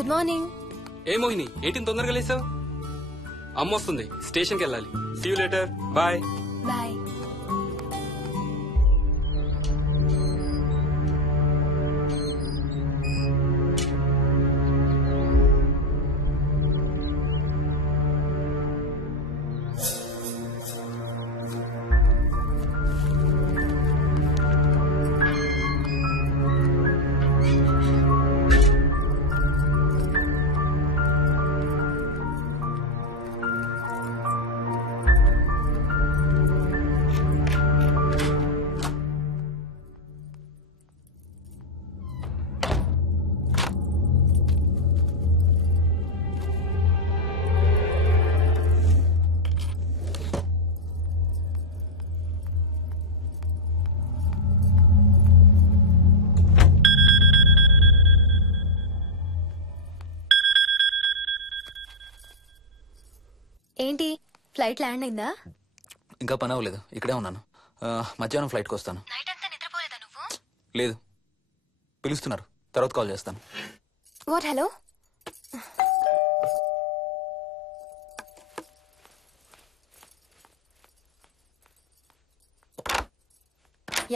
Good morning. ఏ మోహిని ఏంటి తొందరగా లేసావు? అమ్మ వస్తుంది, స్టేషన్కి వెళ్ళాలి. See you later. Bye. Bye. ఏంటి ఫ్లైట్ ల్యాండ్ అయిందా? ఇంకా పని అవ్వలేదు, ఇక్కడే ఉన్నాను. మధ్యాహ్నం ఫ్లైట్కి వస్తాను. నైట్ అంతా నిద్రపోలేదా నువ్వు? లేదు, పిలుస్తున్నారు, తర్వాత కాల్ చేస్తాను. వాట్? హలో.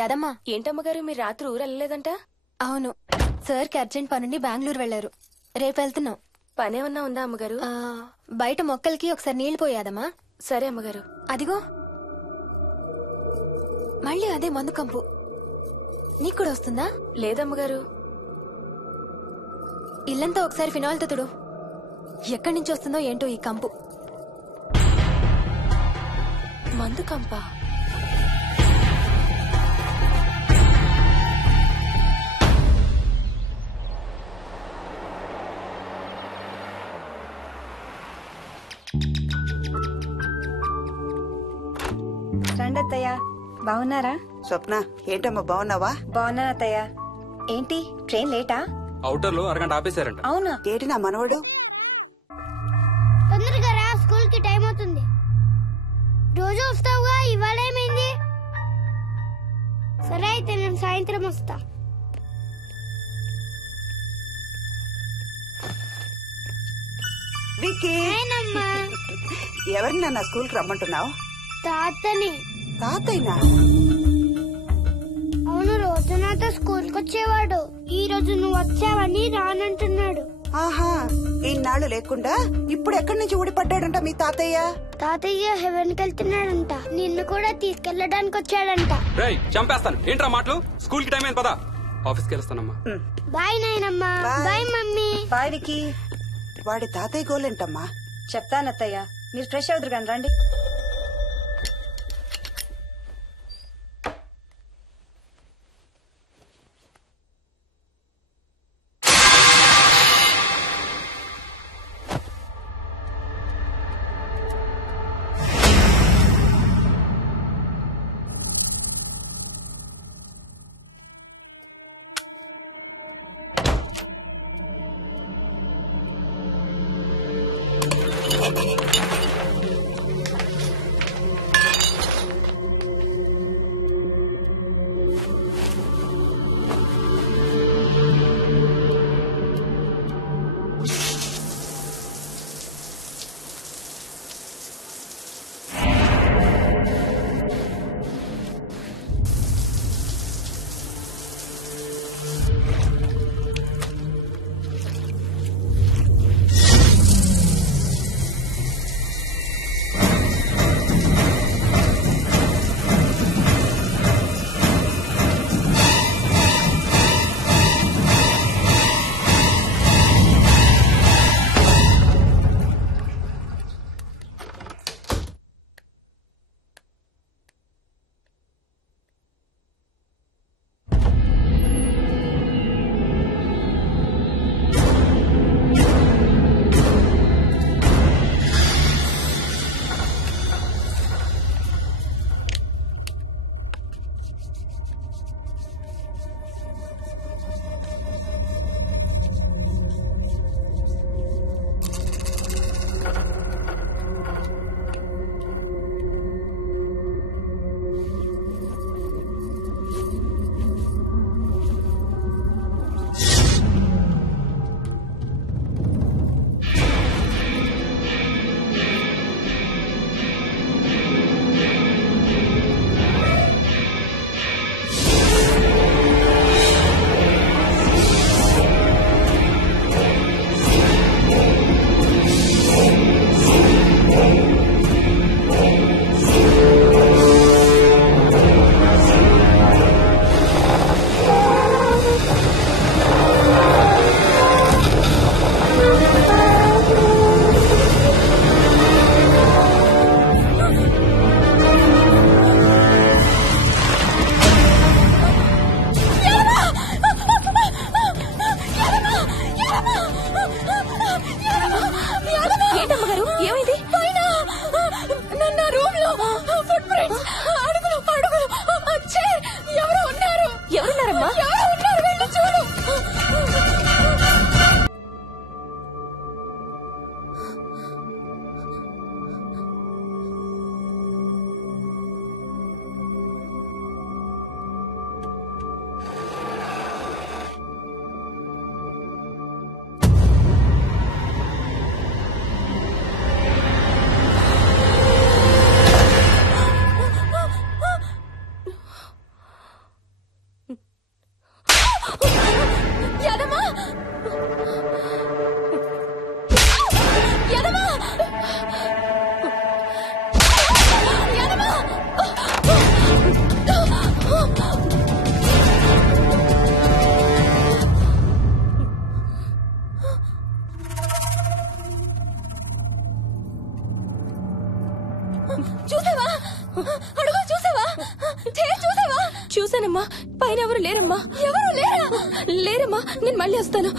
యాదమ్మా. ఏంటమ్మగారు మీరు రాత్రి ఊరు వెళ్ళలేదంట? అవును, సార్కి అర్జెంట్ పనుండి బెంగళూరు వెళ్లారు. రేపు వెళ్తున్నాం. పనేమన్నా ఉందా అమ్మగారు? బయట మొక్కలకి ఒకసారి నీళ్లు పోయాదమ్మా. సరే అమ్మగారు. అదిగో మళ్ళీ అదే మందు కంపు. నీకు కూడా వస్తుందా? లేదమ్మగారు. ఇల్లంతా ఒకసారి ఫినాయిల్తో తుడు. ఎక్కడి నుంచి వస్తుందో ఏంటో ఈ కంపు. మందు కంపా? రండి అత్తయ్య. బాగున్నారా? స్వప్న, ఏంటమ్మా బాగున్నావా? బాగున్నా అత్తయ్య. ఏంటి ట్రైన్ లేటా? అవుటర్ లో అరగంట ఆపేశారంట. అవునా? ఏంటి నా మనవడు? తొందరగా రా, స్కూల్ కి టైం అవుతుంది. రోజు వస్తావుగా, ఇవాళ ఏమైంది? సరే అయితే నేను సాయంత్రం వస్తా. విక్కీ, ఎవరిని నా స్కూల్ కి రమ్మంటున్నావు? తాతని. తాతయ్యనా? అవును, రోజు నాతో స్కూల్ కి వచ్చేవాడు. ఈ రోజు నువ్వు వచ్చావని రానంటున్నాడు. ఆహా, ఇన్నాళ్ళు లేకుండా ఇప్పుడు ఎక్కడి నుంచి ఊడిపడ్డాడంట మీ తాతయ్య? తాతయ్య హెవెన్ కి వెళ్తున్నాడంట. నిన్ను కూడా తీసుకెళ్లడానికి వచ్చాడంట. రేయ్ చంపేస్తాను. ఏంట్రా మాటలు? స్కూల్ కి టైం అయింది, పదా. ఆఫీస్కి వెళ్తానమ్మా. బాయ్ నాయనమ్మా. Bye mummy. బాయ్ విక్కీ. వాడి తాతయ్య గోలేంటమ్మా? చెప్తానత్తయ్య, మీరు ఫ్రెష్ అవుతురు కానీ రండి. వచ్చానమ్మా. పైన ఎవరు లేరమ్మా. ఎవరు లేరమ్మా. నేను మళ్ళీ వస్తాను.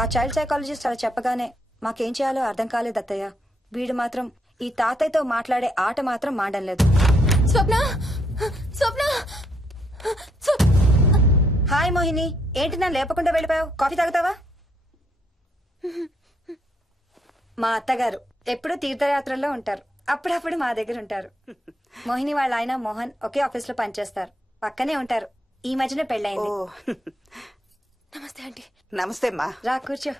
ఆ చైల్డ్ సైకాలజిస్ట్ అలా చెప్పగానే మాకేం చేయాలో అర్థం కాలేదు అత్తయ్య. వీడు మాత్రం ఈ తాతయ్యతో మాట్లాడే ఆట మాత్రం మాడం లేదు. స్వప్న హాయ్ మోహిని, ఏంటి నన్ను లేపకుండా వెళ్ళిపోయావు? కాఫీ తాగుతావా? మా అత్తగారు ఎప్పుడూ తీర్థయాత్రల్లో ఉంటారు, అప్పుడప్పుడు మా దగ్గర ఉంటారు. మోహిని వాళ్ళ ఆయన మోహన్ ఒకే ఆఫీస్ లో పనిచేస్తారు, పక్కనే ఉంటారు. ఈ మధ్యన పెళ్ళైంది. నమస్తే ఆంటీ. నమస్తే అమ్మా. రా కూర్చో.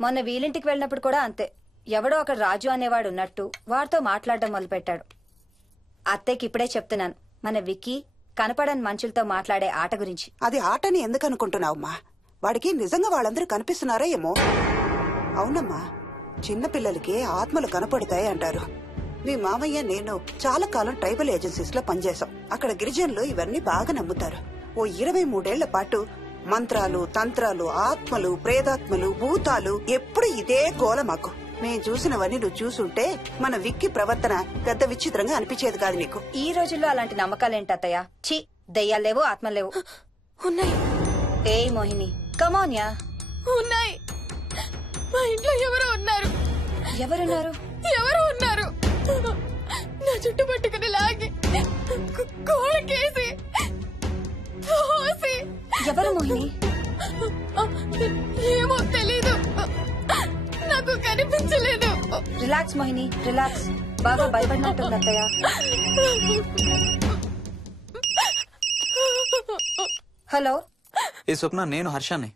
మొన్న వీలింటికి వెళ్ళినప్పుడు కూడా అంతే. ఎవడో ఒక రాజు అనేవాడు ఉన్నట్టు వాడితో మాట్లాడడం మొదలుపెట్టాడు. అత్తయ్యకి ఇప్పుడే చెప్తున్నాను, మన విక్కీ కనపడని మనుషులతో మాట్లాడే ఆట గురించి. అది ఆటని ఎందుకు అనుకుంటున్నావమ్మా? వాడికి నిజంగా వాళ్ళందరూ కనిపిస్తున్నారా ఏమో. అవునమ్మా, చిన్నపిల్లలకి ఆత్మలు కనపడతాయి అంటారు. మీ మామయ్య నేను చాలా కాలం ట్రైబల్ ఏజెన్సీస్ లో పనిచేశాం. అక్కడ గిరిజనులు ఇవన్నీ బాగా నమ్ముతారు. ఓ 23 ఏళ్ల పాటు మంత్రాలు, తంత్రాలు, ఆత్మలు, ప్రేతాత్మలు, భూతాలు, ఎప్పుడు ఇదే గోల మాకు. మేం చూసినవన్నీ నువ్వు చూసుంటే మన విక్కీ ప్రవర్తన పెద్ద విచిత్రంగా అనిపించేది కాదు నీకు. ఈ రోజుల్లో అలాంటి నమ్మకాలేంటి అత్తయ్య? ఛీ, దెయ్యాలు లేవు, ఆత్మలు లేవు. ఉన్నాయి. ఏ మోహిని, కమాన్యా. ఉన్నాయి. మా ఇంట్లో ఎవరో ఉన్నారు. ఎవరున్నారు? నా చుట్టు పట్టుకుని లాగి కోళ్ళకేసి ఎవరు మోహిని? ఏమో తెలీదు, నాకు కనిపించలేదు. Relax Mohini, relax. బాగా భయపడినట్టుంది అత్తయ్య. హలో. ఏ స్వప్న, నేను హర్షాన్ని.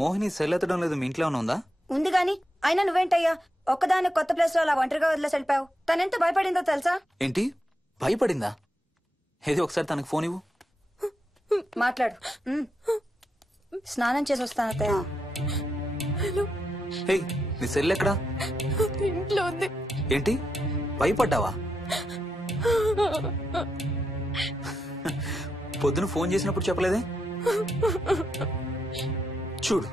మోహిని సెల్ ఎత్తడం లేదు, మీ ఇంట్లో ఉందా? ఉంది గాని అయినా నువ్వేంటయ్యా ఒక్కదాని కొత్త ప్లేస్ లో అలా ఒంటరిగా వదిలేసి వెళ్ళిపోయావు? తనెంత భయపడిందో తెలుసా? ఏంటి, భయపడిందా? ఏది ఒకసారి తనకు ఫోన్ ఇవ్వు. మాట్లాడు. స్నానం చేసి వస్తాను అత్తయ్య. హే, నీ సెల్ ఎక్కడా? ఇంట్లో ఉంది. ఏంటి, భయపడ్డావా? పొద్దున ఫోన్ చేసినప్పుడు చెప్పలేదే? చూడు,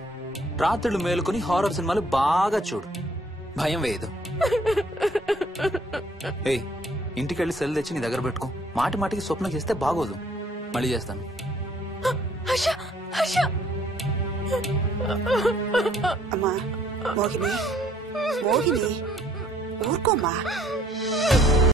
రాత్రులు మేలుకొని హారర్ సినిమాలు బాగా చూడు, భయం వేయదు. ఏ, ఇంటికెళ్ళి సెల్ తెచ్చి నీ దగ్గర పెట్టుకో. మాటి మాటికి స్వప్నం చేస్తే బాగోదు. మళ్ళీ చేస్తాను. అమ్మా మోహిని, ఊరుకోమ్మా.